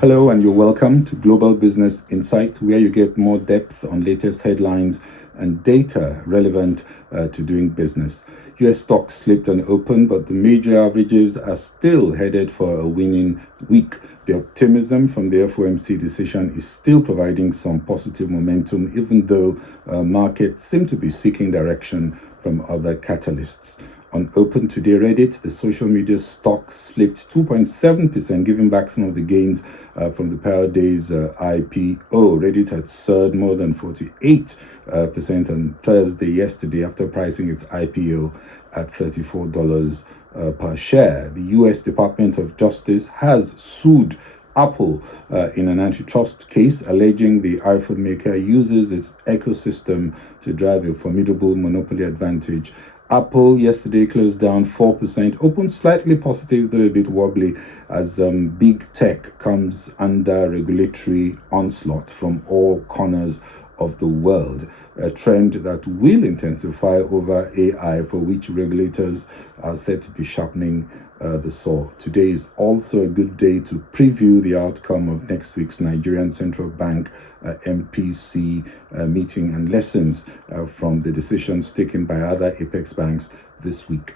Hello, and you're welcome to Global Business Insights, where you get more depth on latest headlines and data relevant to doing business. US stocks slipped and opened, but the major averages are still headed for a winning week. The optimism from the FOMC decision is still providing some positive momentum, even though markets seem to be seeking direction from other catalysts. On Open Today Reddit, the social media stock slipped 2.7%, giving back some of the gains from the Power Days IPO. Reddit had soared more than 48% on Thursday yesterday after pricing its IPO at $34 per share. The US Department of Justice has sued Apple in an antitrust case, alleging the iPhone maker uses its ecosystem to drive a formidable monopoly advantage. Apple yesterday closed down 4%, opened slightly positive, though a bit wobbly, as big tech comes under regulatory onslaught from all corners of the world, a trend that will intensify over AI, for which regulators are said to be sharpening the saw. Today is also a good day to preview the outcome of next week's Nigerian Central Bank MPC meeting and lessons from the decisions taken by other apex banks this week.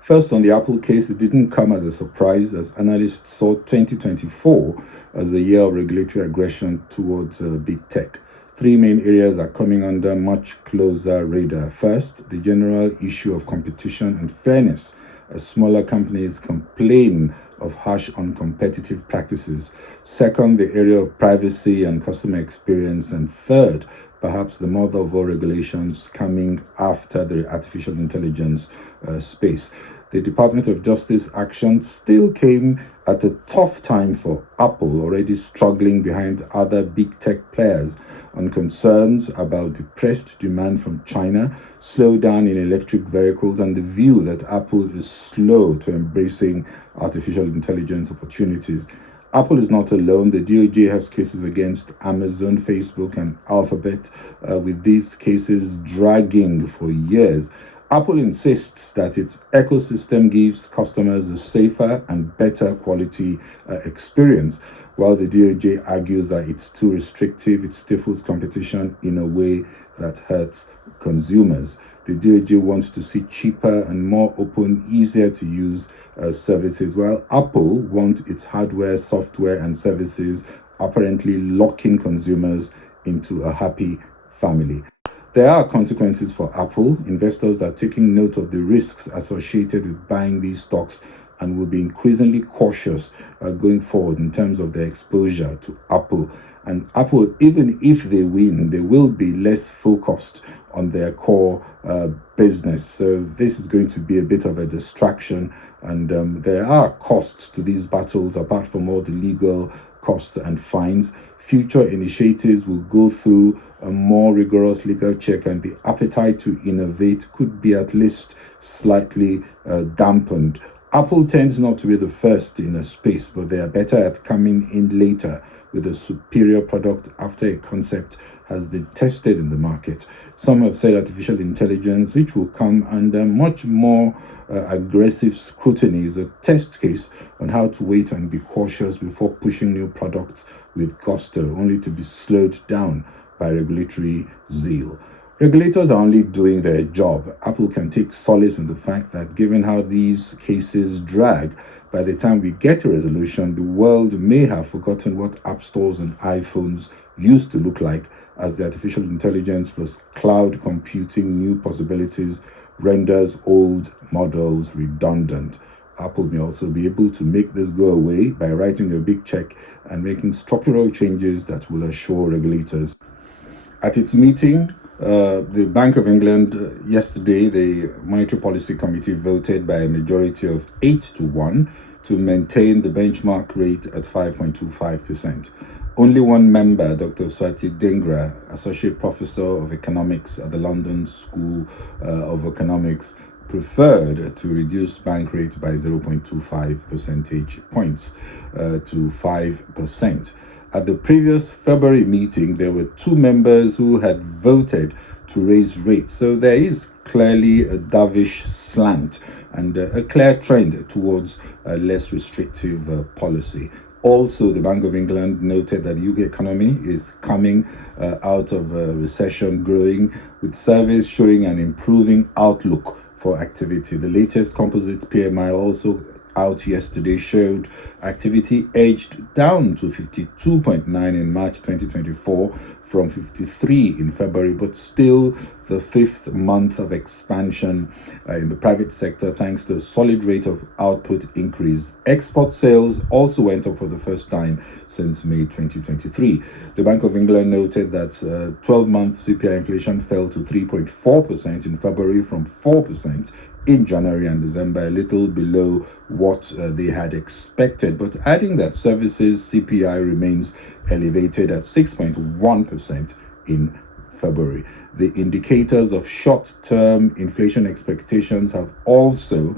First, on the Apple case, it didn't come as a surprise, as analysts saw 2024 as the year of regulatory aggression towards big tech. Three main areas are coming under much closer radar. First, the general issue of competition and fairness, as smaller companies complain of harsh uncompetitive practices. Second, the area of privacy and customer experience. And third, perhaps the mother of all regulations coming after the artificial intelligence space. The Department of Justice action still came at a tough time for Apple, already struggling behind other big tech players on concerns about depressed demand from China, slowdown in electric vehicles, and the view that Apple is slow to embracing artificial intelligence opportunities. Apple is not alone. The DOJ has cases against Amazon, Facebook, and Alphabet, with these cases dragging for years. Apple insists that its ecosystem gives customers a safer and better quality experience, while the DOJ argues that it's too restrictive, it stifles competition in a way that hurts consumers. The DOJ wants to see cheaper and more open, easier to use services, while Apple wants its hardware, software, and services apparently locking consumers into a happy family. There are consequences for Apple. Investors are taking note of the risks associated with buying these stocks and will be increasingly cautious going forward in terms of their exposure to Apple. And Apple, even if they win, they will be less focused on their core business. So this is going to be a bit of a distraction. And there are costs to these battles, apart from all the legal costs and fines. Future initiatives will go through a more rigorous legal check, and the appetite to innovate could be at least slightly dampened. Apple tends not to be the first in a space, but they are better at coming in later with a superior product after a concept has been tested in the market. Some have said artificial intelligence, which will come under much more aggressive scrutiny, is a test case on how to wait and be cautious before pushing new products with gusto, only to be slowed down by regulatory zeal. Regulators are only doing their job. Apple can take solace in the fact that given how these cases drag, by the time we get a resolution, the world may have forgotten what app stores and iPhones used to look like, as the artificial intelligence plus cloud computing new possibilities renders old models redundant. Apple may also be able to make this go away by writing a big check and making structural changes that will assure regulators. At its meeting, the Bank of England yesterday, the Monetary Policy Committee voted by a majority of 8-1 to maintain the benchmark rate at 5.25%. Only one member, Dr. Swati Dengra, Associate Professor of Economics at the London School of Economics, preferred to reduce bank rate by 0.25 percentage points to 5%. At the previous February meeting, there were two members who had voted to raise rates. So there is clearly a dovish slant and a clear trend towards a less restrictive policy. Also, the Bank of England noted that the UK economy is coming out of a recession, growing, with surveys showing an improving outlook for activity. The latest composite PMI, also out yesterday, showed activity edged down to 52.9 in March 2024 from 53 in February, but still the fifth month of expansion in the private sector thanks to a solid rate of output increase. Export sales also went up for the first time since May 2023. The Bank of England noted that 12-month CPI inflation fell to 3.4% in February from 4% in January and December, a little below what they had expected, but adding that services CPI remains elevated at 6.1% in February. The indicators of short-term inflation expectations have also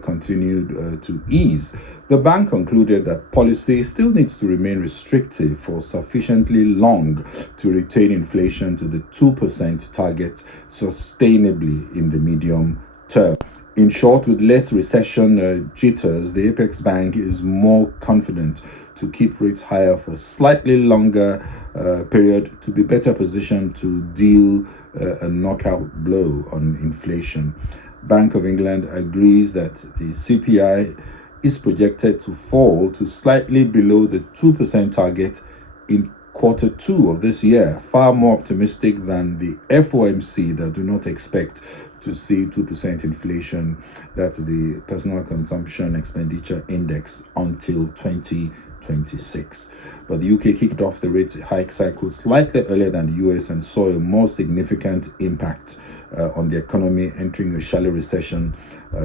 continued to ease. The bank concluded that policy still needs to remain restrictive for sufficiently long to retain inflation to the 2% target sustainably in the medium term. In short, with less recession jitters, the Apex Bank is more confident to keep rates higher for a slightly longer period to be better positioned to deal a knockout blow on inflation. Bank of England agrees that the CPI is projected to fall to slightly below the 2% target in quarter two of this year, far more optimistic than the FOMC that do not expect to see 2% inflation, that's the Personal Consumption Expenditure Index, until 2026. But the UK kicked off the rate hike cycle slightly earlier than the US and saw a more significant impact on the economy, entering a shallow recession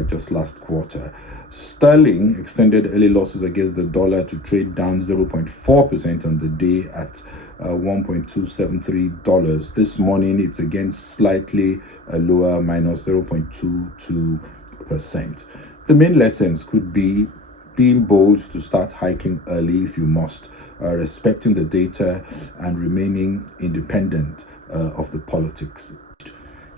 just last quarter. Sterling extended early losses against the dollar to trade down 0.4% on the day at $1.273. This morning, it's again slightly lower, minus 0.22%. The main lessons could be being bold to start hiking early if you must, respecting the data and remaining independent of the politics.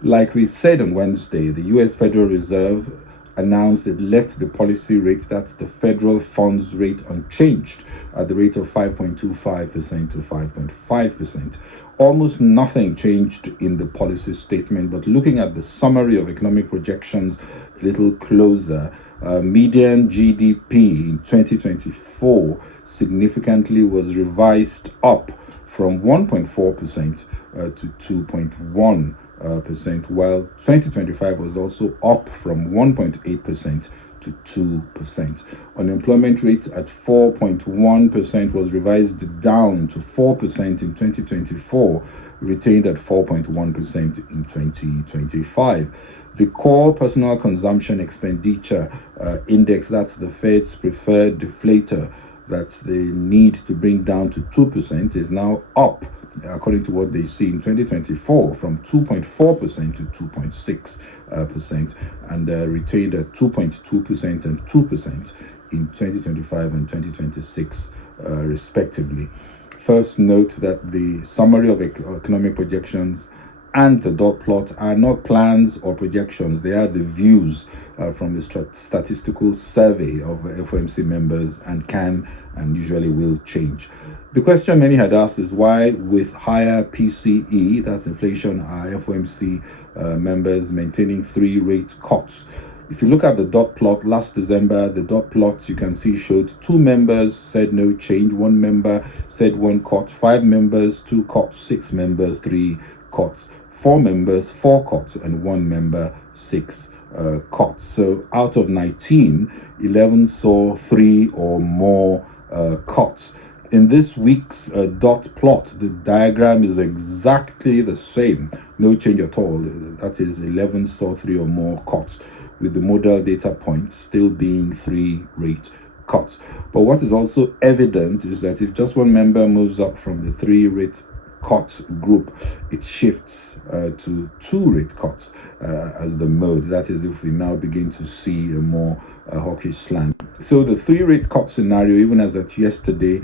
Like we said on Wednesday, the US Federal Reserve announced it left the policy rate, that's the federal funds rate, unchanged at the rate of 5.25% to 5.5%. Almost nothing changed in the policy statement, but looking at the summary of economic projections a little closer, median GDP in 2024 significantly was revised up from 1.4% to 2.1%. While 2025 was also up from 1.8% to 2%. Unemployment rate at 4.1% was revised down to 4% in 2024, retained at 4.1% in 2025. The core personal consumption expenditure index, that's the Fed's preferred deflator, that's the need to bring down to 2%, is now up, according to what they see in 2024, from 2.4% to 2.6%, and retained at 2.2% and 2% in 2025 and 2026, respectively. First, note that the summary of economic projections and the dot plot are not plans or projections. They are the views from the statistical survey of FOMC members, and can and usually will change. The question many had asked is why, with higher PCE, that's inflation, are FOMC members maintaining 3 rate cuts? If you look at the dot plot last December, the dot plots you can see showed 2 members said no change, 1 member said 1 cut, 5 members 2 cuts, 6 members 3 cuts, 4 members 4 cuts, and 1 member 6 cuts. So out of 19, 11 saw 3 or more cuts. In this week's dot plot, the diagram is exactly the same, no change at all. That is, 11 saw 3 or more cuts, with the modal data point still being 3 rate cuts. But what is also evident is that if just one member moves up from the 3 rate cut group, it shifts to 2 rate cuts as the mode. That is, if we now begin to see a more hawkish slant. So the 3 rate cut scenario, even as at yesterday,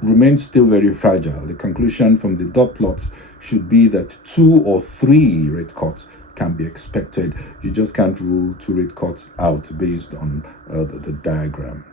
remains still very fragile. The conclusion from the dot plots should be that 2 or 3 rate cuts can be expected. You just can't rule 2 rate cuts out based on the diagram.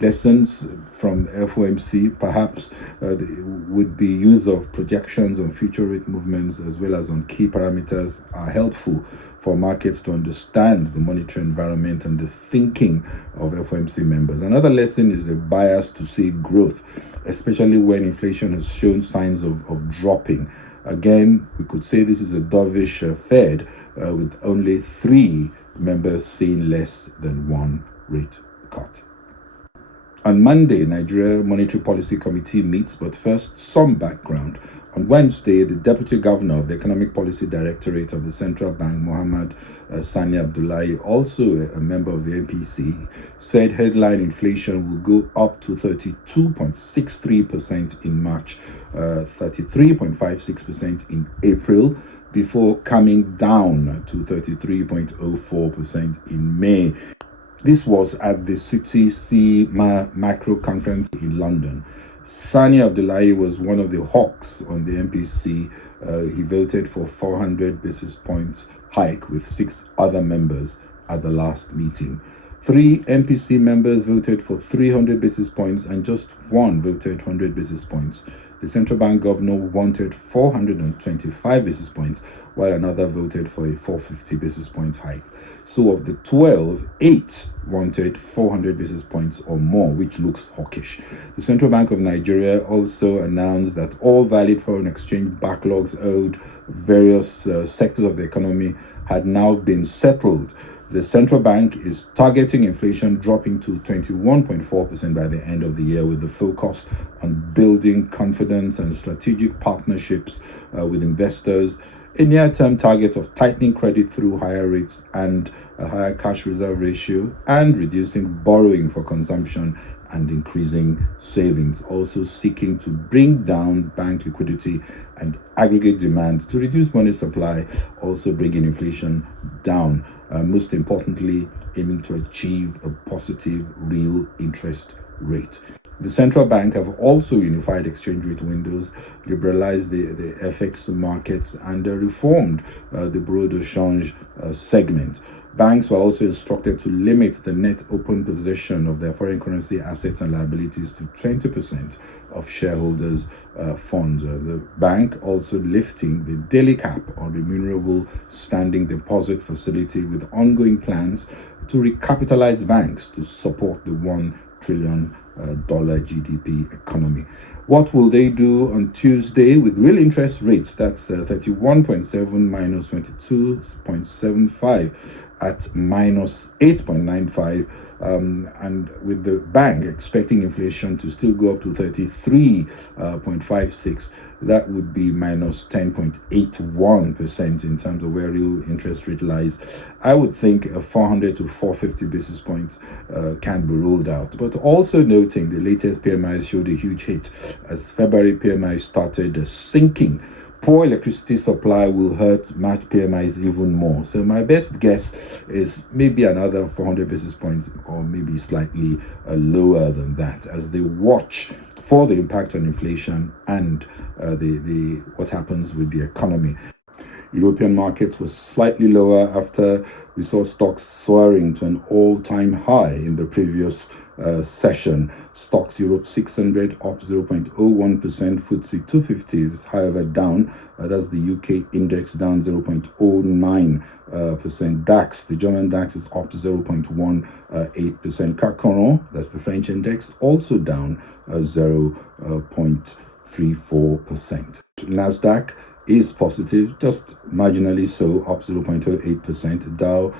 Lessons from FOMC perhaps would be use of projections on future rate movements as well as on key parameters are helpful for markets to understand the monetary environment and the thinking of FOMC members. Another lesson is a bias to see growth, especially when inflation has shown signs of dropping. Again, we could say this is a dovish Fed with only 3 members seeing less than 1 rate cut. On Monday, Nigeria Monetary Policy Committee meets, but first, some background. On Wednesday, the Deputy Governor of the Economic Policy Directorate of the Central Bank, Mohammed Sani Abdullahi, also a member of the MPC, said headline inflation will go up to 32.63% in March, 33.56% in April, before coming down to 33.04% in May. This was at the City Macro Conference in London. Sani Abdullahi was one of the hawks on the MPC. He voted for 400 basis points hike with 6 other members at the last meeting. 3 MPC members voted for 300 basis points and just 1 voted 100 basis points. The central bank governor wanted 425 basis points, while another voted for a 450 basis point hike. So of the 12, 8 wanted 400 basis points or more, which looks hawkish. The Central Bank of Nigeria also announced that all valid foreign exchange backlogs owed various sectors of the economy had now been settled. The central bank is targeting inflation dropping to 21.4% by the end of the year, with the focus on building confidence and strategic partnerships with investors, a near-term target of tightening credit through higher rates and a higher cash reserve ratio, and reducing borrowing for consumption and increasing savings, also seeking to bring down bank liquidity and aggregate demand to reduce money supply, also bringing inflation down. Most importantly, aiming to achieve a positive real interest rate. The central bank have also unified exchange rate windows, liberalized the FX markets, and reformed the bureau de change segment. Banks were also instructed to limit the net open position of their foreign currency assets and liabilities to 20% of shareholders' funds. The bank also lifting the daily cap on remunerable standing deposit facility, with ongoing plans to recapitalize banks to support the $1 trillion GDP economy. What will they do on Tuesday with real interest rates? That's 31.7 minus 22.75 at minus 8.95, and with the bank expecting inflation to still go up to 33.56, that would be minus 10.81% in terms of where real interest rate lies. I would think a 400 to 450 basis points can be ruled out. But also noting the latest PMI showed a huge hit as February PMI started sinking. Poor electricity supply will hurt March PMIs even more. So my best guess is maybe another 400 basis points, or maybe slightly lower than that, as they watch for the impact on inflation and what happens with the economy. European markets were slightly lower after we saw stocks soaring to an all-time high in the previous session. Stocks Europe 600 up 0.01%, FTSE 250 is however down, that's the UK index down 0.09%. DAX, the German DAX is up 0.18%. CAC 40, that's the French index, also down 0.34%. Nasdaq is positive, just marginally so, up 0.08%. Dow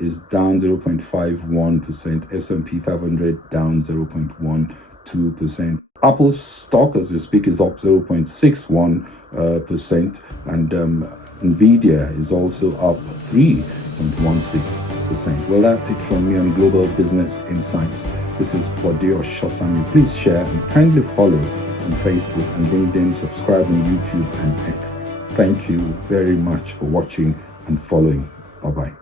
is down 0.51%. S&P 500 down 0.12%. Apple's stock, as we speak, is up 0.61%, and Nvidia is also up 3.16%. Well, that's it from me on Global Business Insights. This is Bode Oshosami. Please share and kindly follow on Facebook and LinkedIn, subscribe on YouTube and X. Thank you very much for watching and following. Bye-bye.